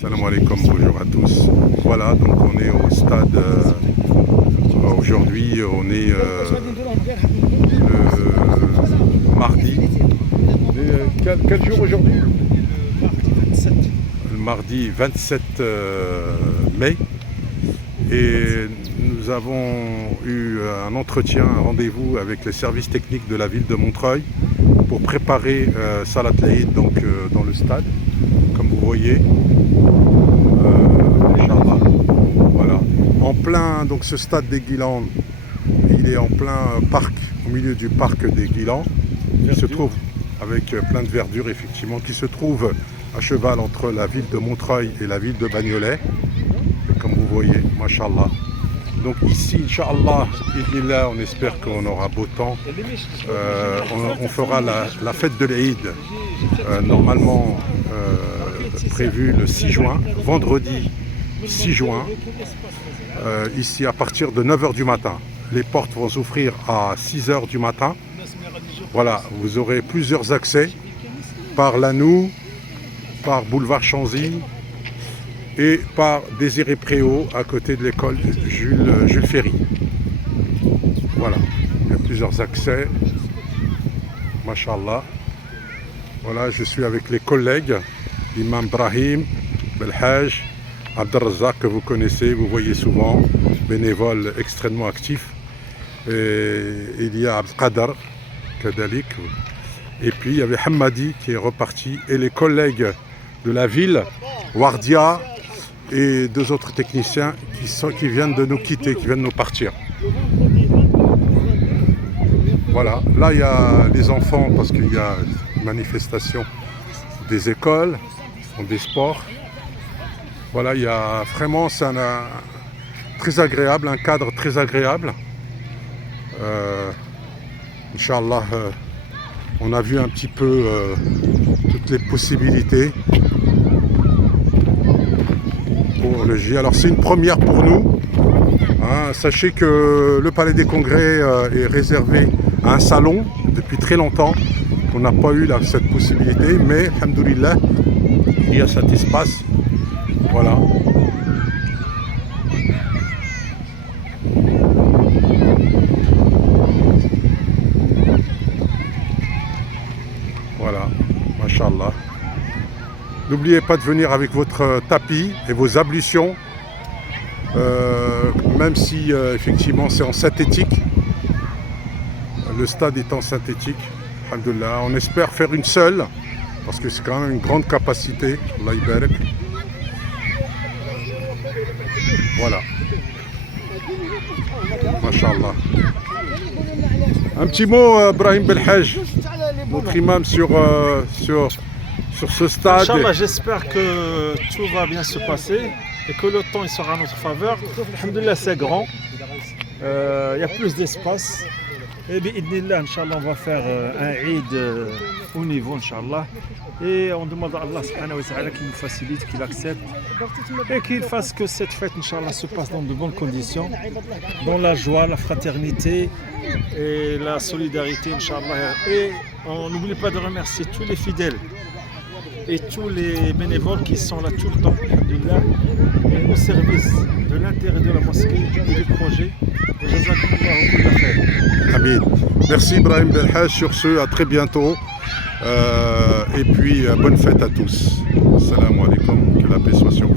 Salam alaikum, bonjour à tous. Voilà, donc on est au stade. Aujourd'hui, on est le mardi. Quel jour aujourd'hui? Le mardi 27 mai. Et nous avons eu un entretien, un rendez-vous avec les services techniques de la ville de Montreuil pour préparer Salat l'Aïd donc dans le stade, comme vous voyez. Inch'Allah. Voilà. En plein, donc ce stade des Guilans, il est en plein parc, au milieu du parc des Guilans, qui se trouve avec plein de verdure effectivement, qui se trouve à cheval entre la ville de Montreuil et la ville de Bagnolet. Et comme vous voyez, mashallah. Donc ici, Inch'Allah, on espère qu'on aura beau temps. On fera la fête de l'Aïd, normalement prévue le 6 juin, vendredi 6 juin, ici à partir de 9 h du matin. Les portes vont s'ouvrir à 6 h du matin. Voilà, vous aurez plusieurs accès par Lannou, par boulevard Chanzy et par Désiré Préau à côté de l'école Jules Ferry. Voilà, il y a plusieurs accès. Mashallah. Voilà, je suis avec les collègues, l'imam Brahim, Belhaj, Abdelrazak que vous connaissez, vous voyez souvent, bénévole extrêmement actif. Et il y a Abdelkader, Kadalik. Et puis il y avait Hammadi qui est reparti et les collègues de la ville, Wardia et deux autres techniciens qui viennent de nous quitter, qui viennent de nous partir. Voilà, là il y a les enfants parce qu'il y a une manifestation des écoles, des sports. Voilà, il y a vraiment, c'est très agréable, un cadre très agréable. Inch'Allah, on a vu un petit peu toutes les possibilités pour le J. Alors c'est une première pour nous. Hein. Sachez que le Palais des Congrès est réservé à un salon depuis très longtemps. On n'a pas eu cette possibilité, mais alhamdoulilah, il y a cet espace. Voilà. Voilà, mashallah. N'oubliez pas de venir avec votre tapis et vos ablutions, même si effectivement c'est en synthétique. Le stade est en synthétique. Alhamdoulilah. On espère faire une seule, parce que c'est quand même une grande capacité. Allah yabarak. Voilà. Mashallah. Un petit mot, Brahim Belhaj, notre imam sur ce stade. Inch'Allah, j'espère que tout va bien se passer et que le temps il sera à notre faveur. Alhamdoulilah, c'est grand. Il y a plus d'espace. Et bi'idnillah, Inch'Allah, on va faire un Eid au niveau, Inch'Allah. Et on demande à Allah subhanahu wa ta'ala qu'il nous facilite, qu'il accepte et qu'il fasse que cette fête, Inch'Allah, se passe dans de bonnes conditions, dans la joie, la fraternité et la solidarité, Inch'Allah. Et on n'oublie pas de remercier tous les fidèles et tous les bénévoles qui sont là tout le temps, alhamdoulilah, au service de l'intérêt de la mosquée et du projet. Amin. Merci Ibrahim Belhaj. Sur ce, à très bientôt. Et puis bonne fête à tous. Salam alaikum, que la paix soit sur vous.